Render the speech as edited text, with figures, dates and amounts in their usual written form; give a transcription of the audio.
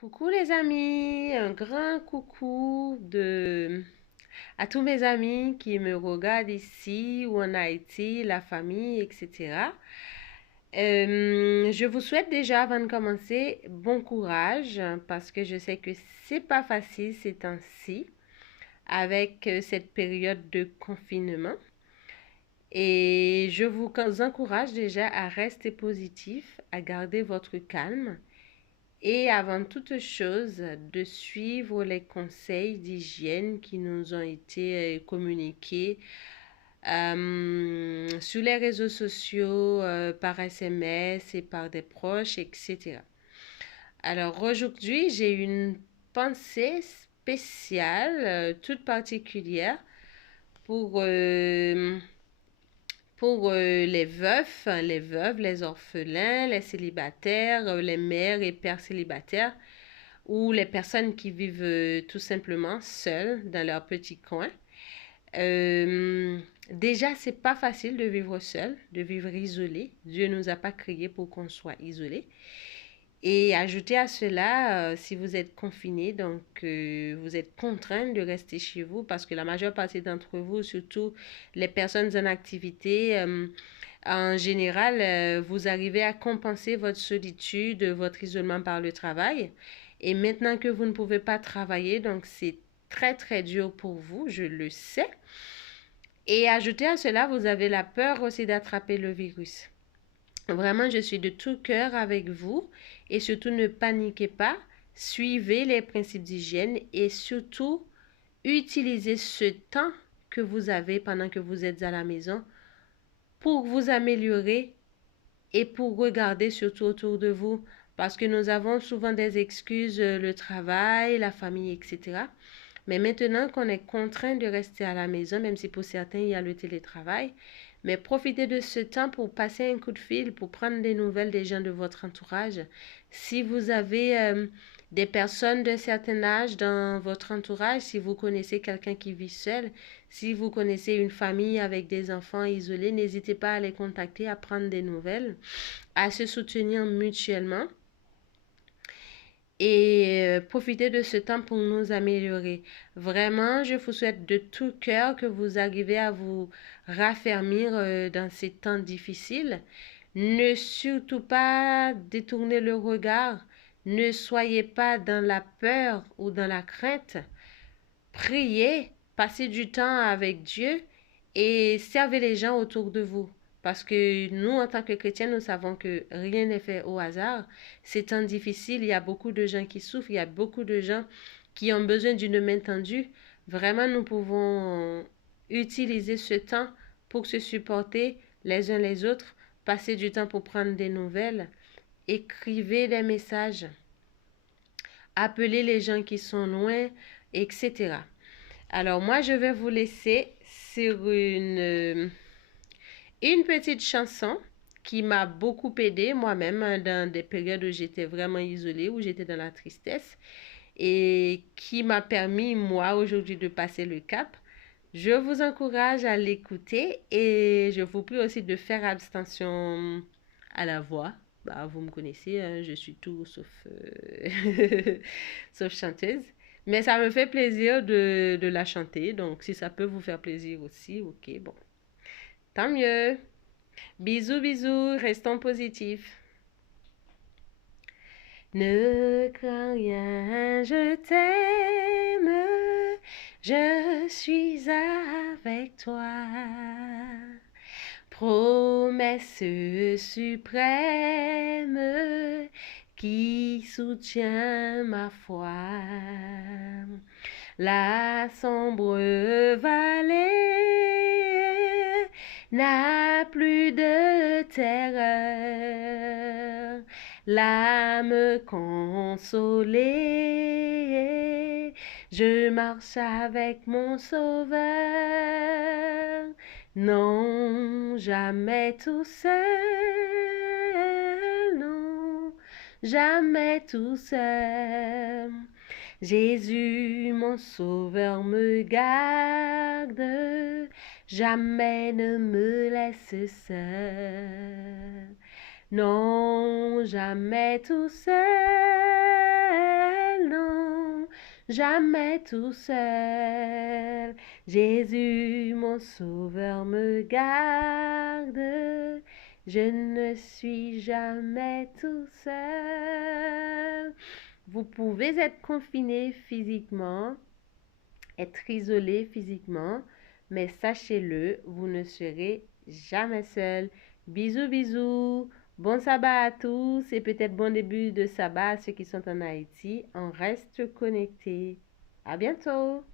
Coucou les amis, un grand coucou à tous mes amis qui me regardent ici ou en Haïti, la famille, etc. Je vous souhaite déjà avant de commencer bon courage parce que je sais que c'est pas facile ces temps-ci avec cette période de confinement. Et je vous encourage déjà à rester positif, à garder votre calme et avant toute chose, de suivre les conseils d'hygiène qui nous ont été communiqués sur les réseaux sociaux, par SMS et par des proches, etc. Alors aujourd'hui, j'ai une pensée spéciale, toute particulière pour, euh, pour les veuves, les orphelins, les célibataires, les mères et pères célibataires ou les personnes qui vivent tout simplement seules dans leur petit coin. Déjà, c'est pas facile de vivre seul, de vivre isolé. Dieu nous a pas créés pour qu'on soit isolé. Et ajouter à cela, si vous êtes confiné, donc vous êtes contraint de rester chez vous parce que la majeure partie d'entre vous, surtout les personnes en activité, en général, vous arrivez à compenser votre solitude, votre isolement par le travail. Et maintenant que vous ne pouvez pas travailler, donc c'est très très dur pour vous, je le sais. Et ajouter à cela, vous avez la peur aussi d'attraper le virus. Vraiment, je suis de tout cœur avec vous et surtout ne paniquez pas, suivez les principes d'hygiène et surtout utilisez ce temps que vous avez pendant que vous êtes à la maison pour vous améliorer et pour regarder surtout autour de vous parce que nous avons souvent des excuses, le travail, la famille, etc. Mais maintenant qu'on est contraint de rester à la maison, même si pour certains il y a le télétravail, mais profitez de ce temps pour passer un coup de fil, pour prendre des nouvelles des gens de votre entourage. Si vous avez des personnes d'un certain âge dans votre entourage, si vous connaissez quelqu'un qui vit seul, si vous connaissez une famille avec des enfants isolés, n'hésitez pas à les contacter, à prendre des nouvelles, à se soutenir mutuellement et profiter de ce temps pour nous améliorer. Vraiment, je vous souhaite de tout cœur que vous arrivez à vous raffermir dans ces temps difficiles. Ne surtout pas détourner le regard. Ne soyez pas dans la peur ou dans la crainte. Priez, passez du temps avec Dieu et servez les gens autour de vous. Parce que nous, en tant que chrétiens, nous savons que rien n'est fait au hasard. C'est temps difficile, il y a beaucoup de gens qui souffrent, il y a beaucoup de gens qui ont besoin d'une main tendue. Vraiment, nous pouvons utiliser ce temps pour se supporter les uns les autres, passer du temps pour prendre des nouvelles, écrivez des messages, appelez les gens qui sont loin, etc. Alors moi, je vais vous laisser sur une petite chanson qui m'a beaucoup aidée moi-même dans des périodes où j'étais vraiment isolée, où j'étais dans la tristesse et qui m'a permis, moi, aujourd'hui, de passer le cap. Je vous encourage à l'écouter et je vous prie aussi de faire abstention à la voix. Bah, vous me connaissez, hein, je suis tout sauf, sauf chanteuse. Mais ça me fait plaisir de la chanter. Donc, si ça peut vous faire plaisir aussi, ok, bon. Tant mieux. Bisous, bisous, restons positifs. Ne crains rien, je t'aime, je suis avec toi. Promesse suprême qui soutient ma foi. La sombre vallée n'a plus de terreur. L'âme consolée, je marche avec mon Sauveur. Non, jamais tout seul, non, jamais tout seul. Jésus, mon sauveur, me garde, jamais ne me laisse seul. Non, jamais tout seul. seul, non, jamais tout seul. Jésus, mon sauveur, me garde. Je ne suis jamais tout seul. Vous pouvez être confiné physiquement, être isolé physiquement, mais sachez-le, vous ne serez jamais seul. Bisous, bisous. Bon sabbat à tous et peut-être bon début de sabbat à ceux qui sont en Haïti. On reste connectés. À bientôt.